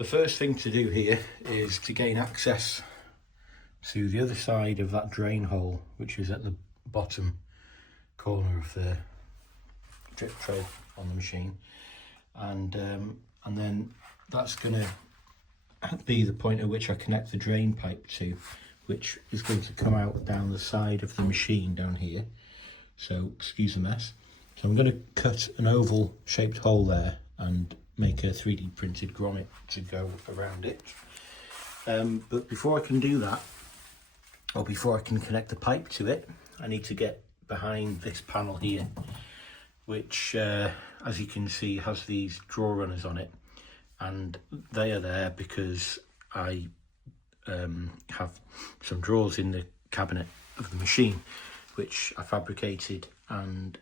The first thing to do here is to gain access to the other side of that drain hole, which is at the bottom corner of the drip tray on the machine, and then that's going to be the point at which I connect the drain pipe to, which is going to come out down the side of the machine down here. So excuse the mess. So I'm going to cut an oval shaped hole there and make a 3D printed grommet to go around it. But before I can do that, or before I can connect the pipe to it, I need to get behind this panel here, which as you can see has these drawer runners on it, and they are there because I have some drawers in the cabinet of the machine which I fabricated and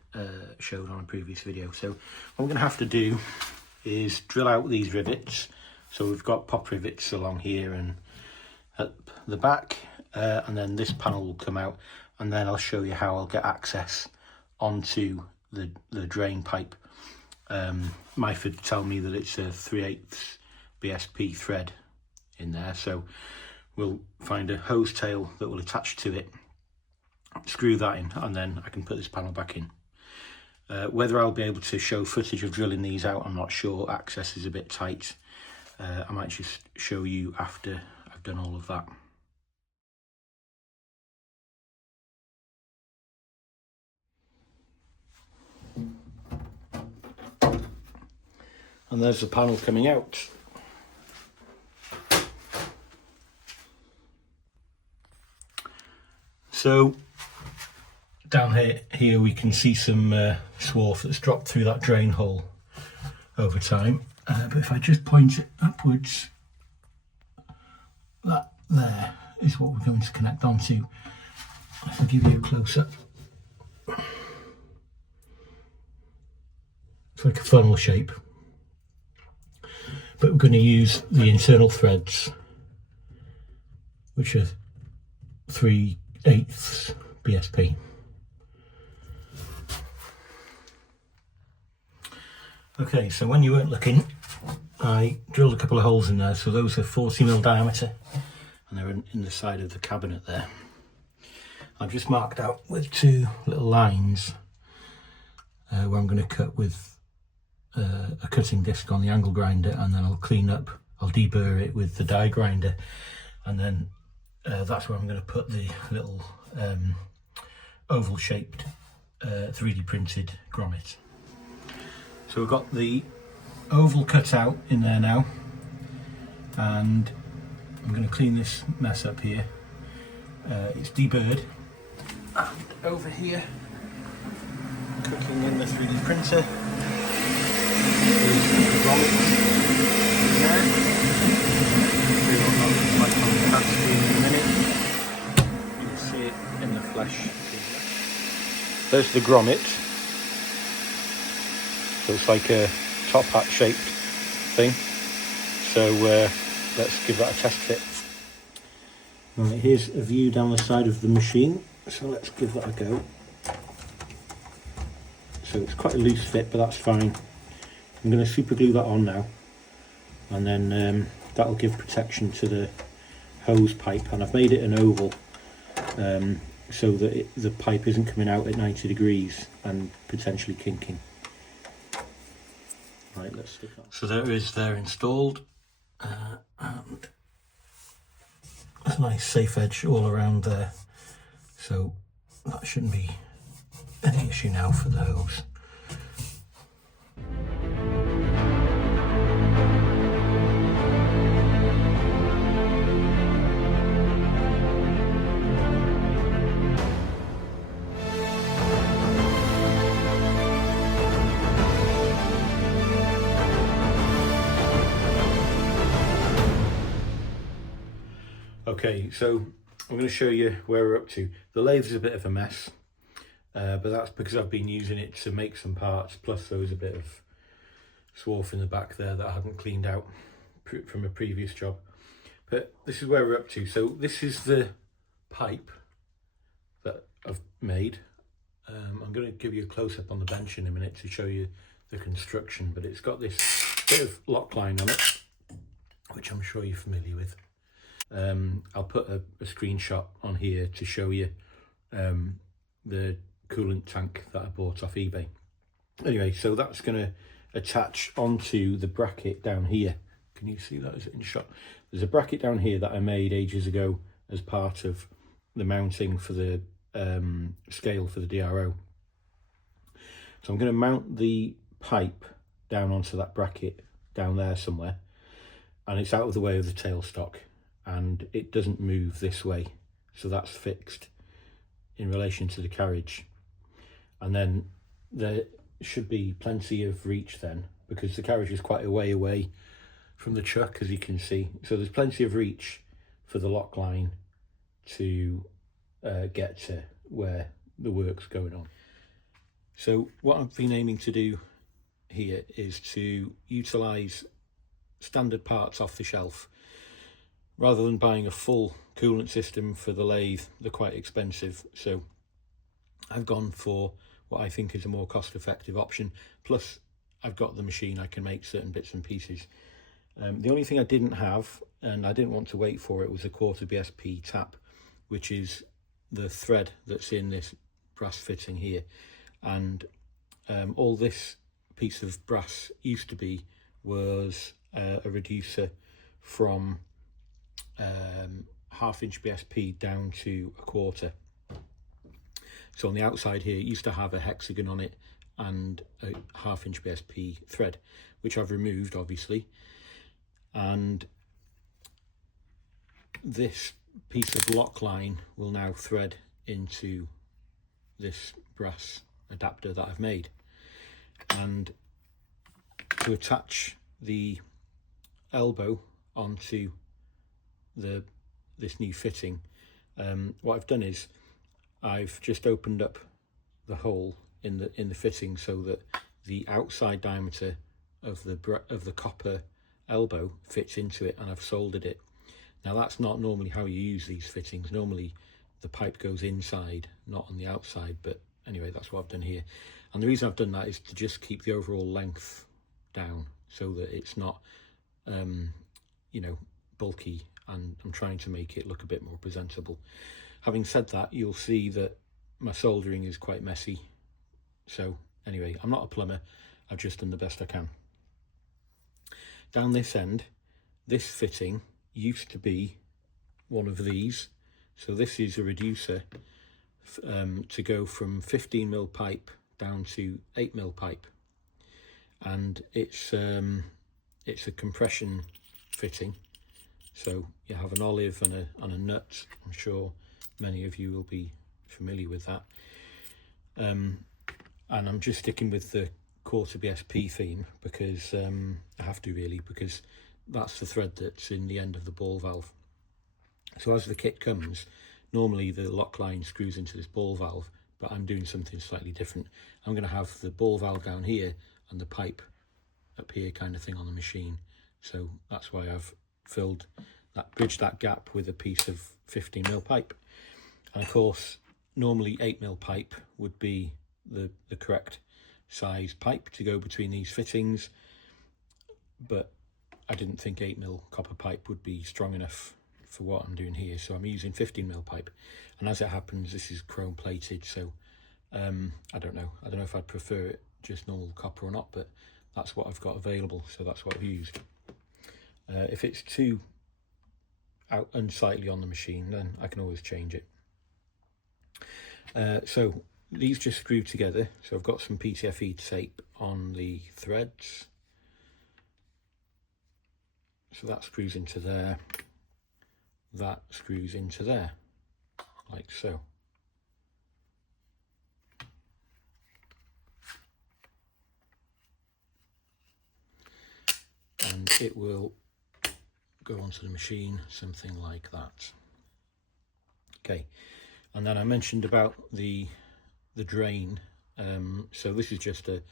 showed on a previous video. So what I'm going to have to do is drill out these rivets. So we've got pop rivets along here and at the back, and then this panel will come out, and then I'll show you how I'll get access onto the drain pipe. Myford tell me that it's a 3/8 BSP thread in there, so we'll find a hose tail that will attach to it, screw that in, and then I can put this panel back in. Whether I'll be able to show footage of drilling these out, I'm not sure. Access is a bit tight. I might just show you after I've done all of that. And there's the panel coming out. So down here we can see some swarf that's dropped through that drain hole over time. But if I just point it upwards, that there is what we're going to connect onto. If I give you a close-up, it's like a funnel shape, but we're going to use the internal threads, which are 3/8 BSP. Okay, so when you weren't looking, I drilled a couple of holes in there. So those are 40mm diameter, and they're in the side of the cabinet there. I've just marked out with two little lines where I'm going to cut with a cutting disc on the angle grinder, and then I'll clean up, I'll deburr it with the die grinder, and then that's where I'm going to put the little oval shaped 3D printed grommet. So we've got the oval cut out in there now, and I'm going to clean this mess up here. It's deburred, and over here, cooking in the 3D printer, is the grommet in there. See what that looks like on the CAD screen in a minute. You'll see it in the flesh. There's the grommet. So it's like a top hat shaped thing. So let's give that a test fit. Right, here's a view down the side of the machine. So let's give that a go. So it's quite a loose fit, but that's fine. I'm going to super glue that on now, and then that'll give protection to the hose pipe. And I've made it an oval so that the pipe isn't coming out at 90 degrees and potentially kinking. Right, let's stick that. So there is there installed, and there's a nice safe edge all around there, so that shouldn't be any issue now for the hose. Okay, so I'm going to show you where we're up to. The lathe is a bit of a mess, but that's because I've been using it to make some parts, plus there was a bit of swarf in the back there that I hadn't cleaned out from a previous job. But this is where we're up to. So this is the pipe that I've made. I'm going to give you a close-up on the bench in a minute to show you the construction, but it's got this bit of lock line on it, which I'm sure you're familiar with. I'll put a screenshot on here to show you the coolant tank that I bought off eBay. Anyway, so that's going to attach onto the bracket down here. Can you see that? Is it in shot? There's a bracket down here that I made ages ago as part of the mounting for the scale for the DRO. So I'm going to mount the pipe down onto that bracket down there somewhere, and it's out of the way of the tailstock and it doesn't move this way, so that's fixed in relation to the carriage. And then there should be plenty of reach then, because the carriage is quite a way away from the chuck, as you can see, so there's plenty of reach for the lock line to get to where the work's going on. So what I've been aiming to do here is to utilise standard parts off the shelf rather than buying a full coolant system for the lathe. They're quite expensive, so I've gone for what I think is a more cost-effective option. Plus I've got the machine, I can make certain bits and pieces. The only thing I didn't have, and I didn't want to wait for it, was a 1/4 BSP tap, which is the thread that's in this brass fitting here. And all this piece of brass used to be was a reducer from 1/2 inch BSP down to 1/4. So on the outside here, it used to have a hexagon on it and a 1/2 inch BSP thread, which I've removed obviously. And this piece of lock line will now thread into this brass adapter that I've made. And to attach the elbow onto this new fitting, what I've done is I've just opened up the hole in the fitting so that the outside diameter of the copper elbow fits into it, and I've soldered it. Now that's not normally how you use these fittings. Normally the pipe goes inside, not on the outside, but anyway, that's what I've done here. And the reason I've done that is to just keep the overall length down so that it's not you know, bulky, and I'm trying to make it look a bit more presentable. Having said that, you'll see that my soldering is quite messy. So anyway, I'm not a plumber, I've just done the best I can. Down this end, this fitting used to be one of these. So this is a reducer to go from 15mm pipe down to 8mm pipe, and it's a compression fitting. So you have an olive and a nut. I'm sure many of you will be familiar with that. And I'm just sticking with the 1/4 BSP theme because I have to really, because that's the thread that's in the end of the ball valve. So as the kit comes, normally the lock line screws into this ball valve, but I'm doing something slightly different. I'm going to have the ball valve down here and the pipe up here kind of thing on the machine. So that's why I've bridged that gap with a piece of 15mm pipe. And of course, normally 8mm pipe would be the correct size pipe to go between these fittings, but I didn't think 8mm copper pipe would be strong enough for what I'm doing here, so I'm using 15mm pipe. And as it happens, this is chrome plated, so I don't know if I'd prefer it just normal copper or not, but that's what I've got available, so that's what I've used. If it's too unsightly on the machine, then I can always change it. So these just screw together. So I've got some PTFE tape on the threads. So that screws into there. That screws into there, like so. And it will go onto the machine, something like that. Okay, and then I mentioned about the drain. So this is just a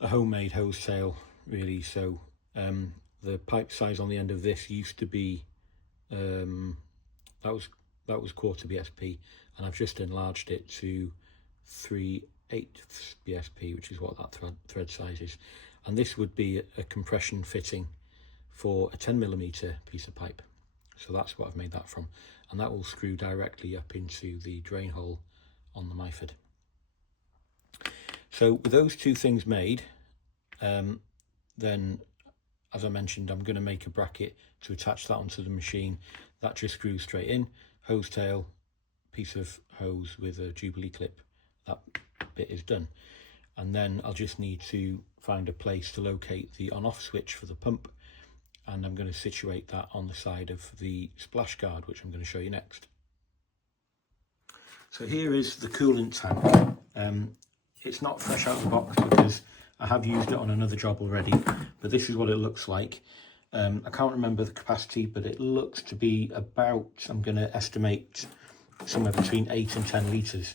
homemade hose tail, really. So the pipe size on the end of this used to be that was 1/4 BSP, and I've just enlarged it to 3/8 BSP, which is what that thread size is. And this would be a compression fitting for a 10mm piece of pipe. So that's what I've made that from, and that will screw directly up into the drain hole on the Myford. So with those two things made, then as I mentioned, I'm going to make a bracket to attach that onto the machine. That just screws straight in, hose tail, piece of hose with a Jubilee clip. That bit is done. And then I'll just need to find a place to locate the on-off switch for the pump, and I'm going to situate that on the side of the splash guard, which I'm going to show you next. So here is the coolant tank. It's not fresh out of the box because I have used it on another job already, but this is what it looks like. I can't remember the capacity, but it looks to be about, I'm going to estimate, somewhere between 8 and 10 litres.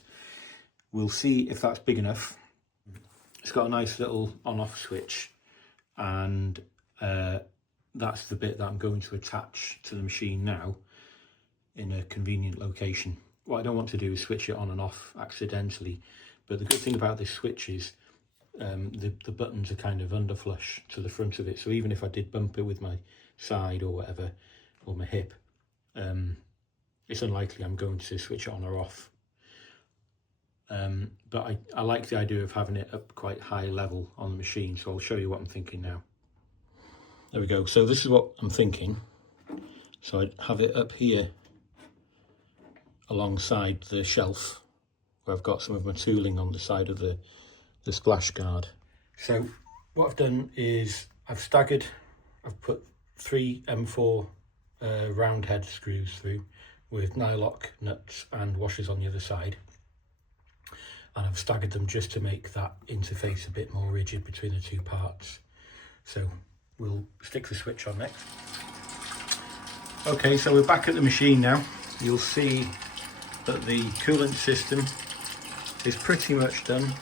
We'll see if that's big enough. It's got a nice little on-off switch, and that's the bit that I'm going to attach to the machine now in a convenient location. What I don't want to do is switch it on and off accidentally, but the good thing about this switch is the buttons are kind of underflush to the front of it, so even if I did bump it with my side or whatever, or my hip, it's unlikely I'm going to switch it on or off. But I like the idea of having it up quite high level on the machine, so I'll show you what I'm thinking now. There we go. So this is what I'm thinking. So I'd have it up here alongside the shelf where I've got some of my tooling on the side of the splash guard. So what I've done is I've put 3 M4 round head screws through with nylock nuts and washers on the other side, and I've staggered them just to make that interface a bit more rigid between the two parts. So we'll stick the switch on next. Okay, so we're back at the machine now. You'll see that the coolant system is pretty much done.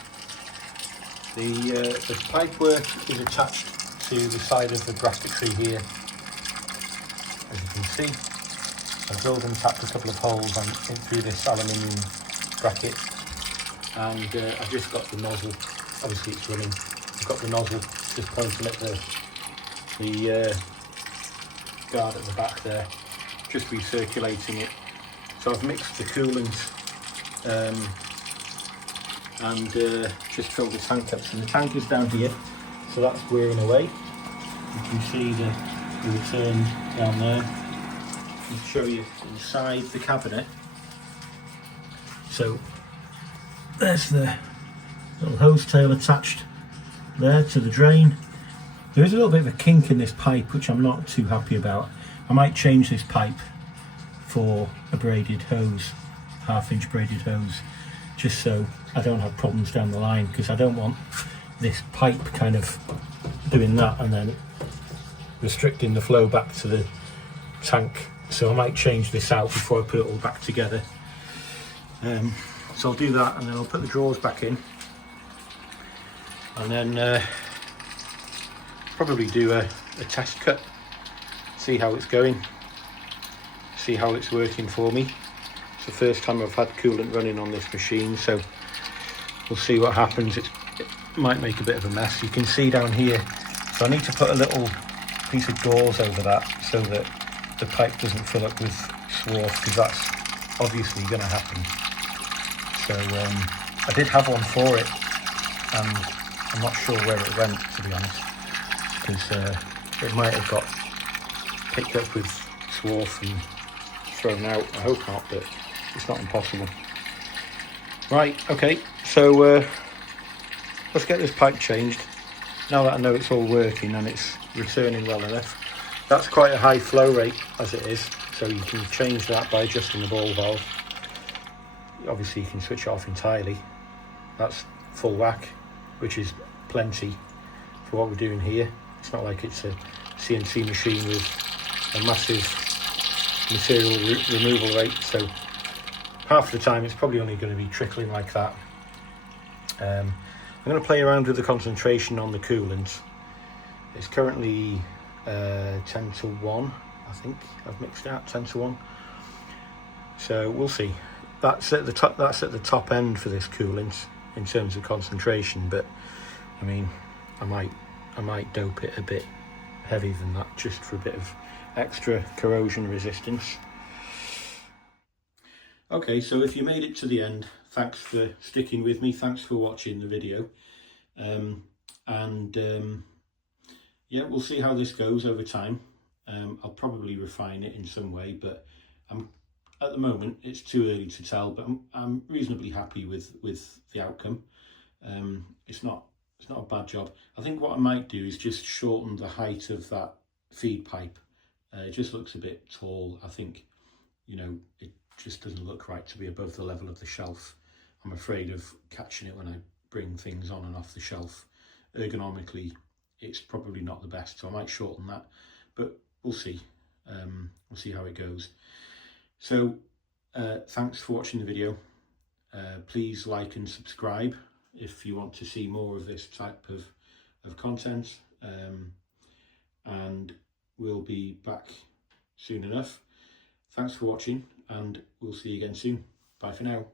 The pipe work is attached to the side of the bracketry here, as you can see. I've drilled and tapped a couple of holes in through this aluminium bracket, and I've just got the nozzle. Obviously it's running. I've got the nozzle just pointing at the guard at the back there, just recirculating it. So I've mixed the coolant and just filled the tank up. So the tank is down here, so that's wearing away. You can see the return down there. I'll show you inside the cabinet. So there's the little hose tail attached there to the drain. There is a little bit of a kink in this pipe, which I'm not too happy about. I might change this pipe for a braided hose, 1/2-inch braided hose, just so I don't have problems down the line, because I don't want this pipe kind of doing that and then restricting the flow back to the tank. So I might change this out before I put it all back together. So I'll do that, and then I'll put the drawers back in, and then probably do a test cut, see how it's going, see how it's working for me. It's the first time I've had coolant running on this machine, so we'll see what happens. It might make a bit of a mess. You can see down here, so I need to put a little piece of gauze over that so that the pipe doesn't fill up with swarf, because that's obviously going to happen. So I did have one for it, and I'm not sure where it went, to be honest, because it might have got picked up with swarf and thrown out. I hope not, but it's not impossible. Right, okay, so let's get this pipe changed. Now that I know it's all working and it's returning well enough. That's quite a high flow rate as it is, so you can change that by adjusting the ball valve. Obviously you can switch it off entirely. That's full whack, which is plenty for what we're doing here. It's not like it's a CNC machine with a massive material removal rate, so half the time it's probably only going to be trickling like that. I'm going to play around with the concentration on the coolant. It's currently 10:1, I think I've mixed it out, 10:1. So we'll see. That's at the top. That's at the top end for this coolant in terms of concentration. But I mean, I might dope it a bit heavy than that, just for a bit of extra corrosion resistance. Okay, so if you made it to the end, thanks for sticking with me, thanks for watching the video. Yeah, we'll see how this goes over time. I'll probably refine it in some way, but at the moment it's too early to tell, but I'm reasonably happy with the outcome. It's not a bad job. I think what I might do is just shorten the height of that feed pipe. It just looks a bit tall. I think, you know, it just doesn't look right to be above the level of the shelf. I'm afraid of catching it when I bring things on and off the shelf. Ergonomically, it's probably not the best, so I might shorten that, but we'll see. We'll see how it goes. So thanks for watching the video. Please like and subscribe if you want to see more of this type of content, and we'll be back soon enough. Thanks for watching, and we'll see you again soon. Bye for now.